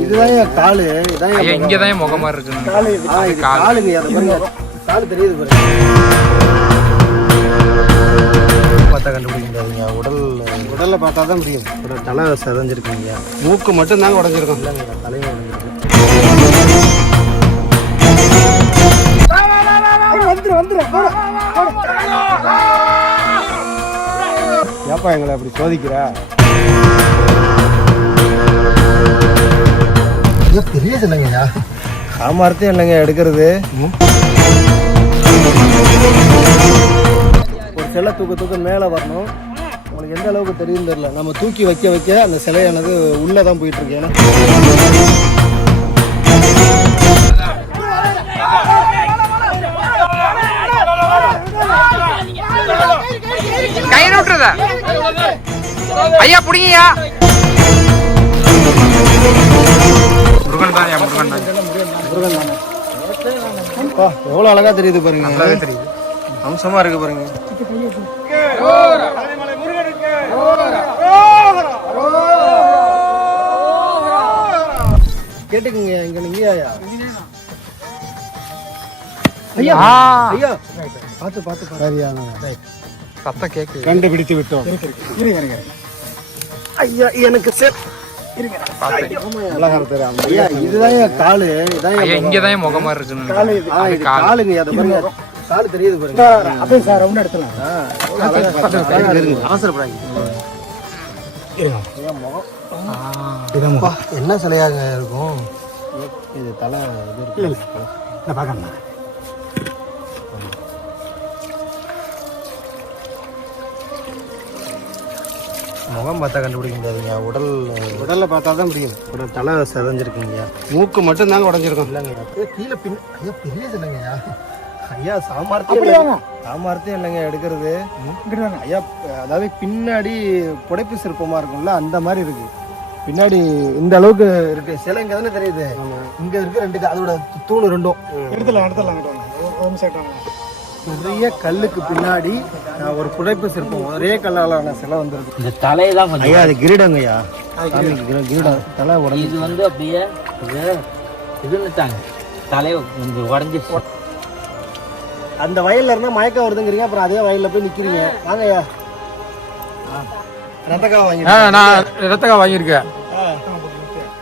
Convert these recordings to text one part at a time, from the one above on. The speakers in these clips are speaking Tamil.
இதுதான் காலு, இங்கதான் முகமா இருக்கு. காலு தெரியுது பாருங்க. பார்த்தா கண்டுபிடிக்க முடியாதுங்க. உடல்ல பார்த்தா தான் முடியும். தலை செதஞ்சிருக்குங்க. மூக்கு மட்டும் தாங்க உடஞ்சிருக்கும். இல்லைங்க, தலையும் உடஞ்சிருக்கு. ஏப்பா எங்களை அப்படி சோதிக்கிற? பெரிய இல்லைங்கய்யா, சாமர்த்தியம் இல்லைங்க எடுக்கிறது. ஒரு சிலை தூக்க மேலே வரணும். உங்களுக்கு எந்த அளவுக்கு தெரியும் தெரியல. நம்ம தூக்கி வைக்க அந்த சிலையானது உள்ளே தான் போயிட்டு இருக்கு. ஏன்னா கையில விட்டுறத ஐயா புடிங்கயா. முருகன் தான், முருகன் தானே. எவ்வளோ அழகா தெரியுது பாருங்க. நல்லாவே தெரியுது, அம்சமா இருக்கு பாருங்க. கேட்டுக்குங்க, இங்க நீங்க ஐயா ஐயா பார்த்து சரியான சத்தம் கேக்கு. கண்டுபிடித்து விட்டோம். ஐயா எனக்கு இதுதான் காலு, இங்கதான் முகமா இருக்கு. காலுங்க, அதை பாருங்க. காலு தெரியுது பாருங்க. அப்படியே சார் ரவுண்ட் எடுத்துலாம். அவசரப்படாங்க. என்ன சிலையாக இருக்கும் இது? தலை இது இருக்கு. பார்க்கணும். முகம் பார்த்தா கண்டுபிடிக்க முடியாதுங்க. உடல்ல பார்த்தா தான் முடியும். தலை செதஞ்சிருக்குங்கய்யா. மூக்கு மட்டும் தாங்க உடஞ்சிருக்கும். இல்லைங்க, கீழே ஐயா பெரியது இல்லைங்கய்யா. ஐயா சாமர்த்தியம் இல்லைங்க எடுக்கிறது. ஐயா அதாவது பின்னாடி புடைப்பு சிற்பமா இருக்கும்ல, அந்த மாதிரி இருக்கு. பின்னாடி இந்த அளவுக்கு இருக்கு. சிலை இங்க தானே தெரியுது. இங்க இருக்கு ரெண்டு, அதோட தூணு ரெண்டும் நிறைய கல்லுக்கு பின்னாடி ஒரு புடைப்பு சிற்பம், ஒரே கல்லாலான சிலை வந்துருக்கு. இந்த தலையெல்லாம் ஐயா அது கிரீடங்கய்யா. கிரீடம் தலை உடம்பு. இது வந்து அப்படியே இதுன்னுட்டாங்க, தலையை உடஞ்சி. அந்த வயல்ல இருந்தா மயக்கம் வருதுங்கிறீங்க, அப்புறம் அதே வயல்ல போய் நிக்கிறீங்க. வாங்கய்யா, ரத்தக்காய் வாங்கி. நான் ரத்தக்காய் வாங்கியிருக்கேன்.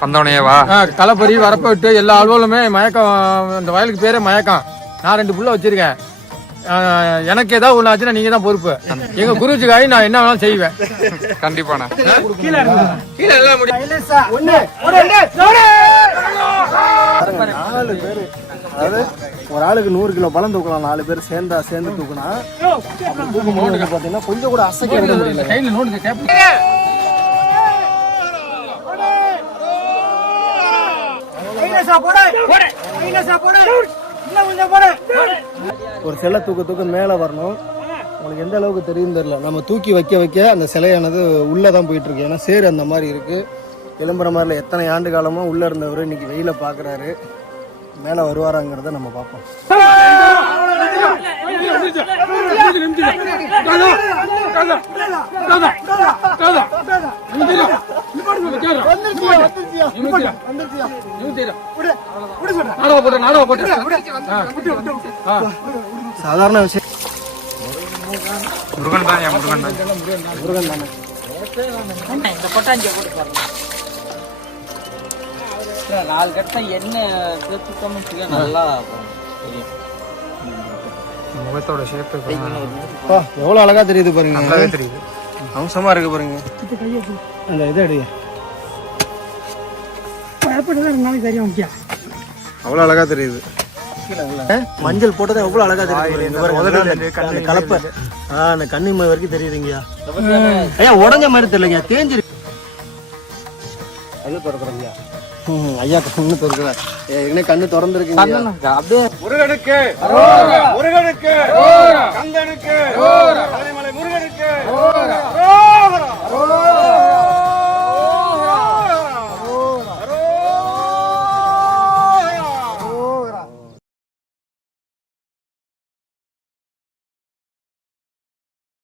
வந்தவனையேவா தலைப்பறி வரப்ப விட்டு எல்லா அலுவலுமே மயக்கம். இந்த வயலுக்கு பேரே மயக்கம். நான் 2 புள்ள வச்சிருக்கேன். எனக்கு ஏதாவது ஒண்ணு ஆச்சுன்னா நீங்க தான் பொறுப்பு. எங்க குருஜிக்காய் நான் என்ன வேணாலும் செய்வேன். கண்டிப்பா. அதாவது ஒரு ஆளுக்கு 100 கிலோ பழம் தூக்கலாம். 4 பேர் சேர்ந்து தூக்குனா தூக்கும்போது பாத்தீங்கன்னா கொஞ்சம் கூட அசைக்க விட முடியல. ஒரு சிலை தூக்க மேலே வரணும். உங்களுக்கு எந்த அளவுக்கு தெரியும் தெரியல. நம்ம தூக்கி வைக்க அந்த சிலையானது உள்ளே தான் போயிட்டு இருக்கு. ஏன்னா சேரு அந்த மாதிரி இருக்கு. எலும்புற மாதிரில எத்தனை ஆண்டு காலமாக உள்ளே இருந்தவர் இன்னைக்கு வெயில பார்க்குறாரு. மேலே வருவாராங்கிறத நம்ம பார்ப்போம். சாதாரண விஷயம். முருகன் தான், முருகன் தானே. இந்த கொட்டாஞ்சியை போட்டு பாருங்க. 4 கட்ட எண்ணெய் சேர்த்துட்டோம்னு நல்லா தெரியும். முகத்தோட ஷேப் எவ்வளோ அழகா தெரியுது பாருங்க. நல்லாவே தெரியுது, அம்சமா இருக்கு பாருங்க. அந்த இதை அடி அவ்வளோ அழகா தெரியுது. மஞ்சள் போட்டதை எவ்வளோ அழகா தெரியுது. கலப்பை அந்த கண்ணி வரைக்கும் தெரியுதுங்கய்யா. ஐயா உடஞ்ச மாதிரி தெரியலங்க, தேஞ்சிருக்கு. கண்ணு திறக்கிறீங்க ஐயா, கண்ணு திறக்கிறார். கண்ணு திறந்துருக்கீங்க. முருகனுக்கு முருகனுக்கு கந்தனுக்கு முருகனுக்கு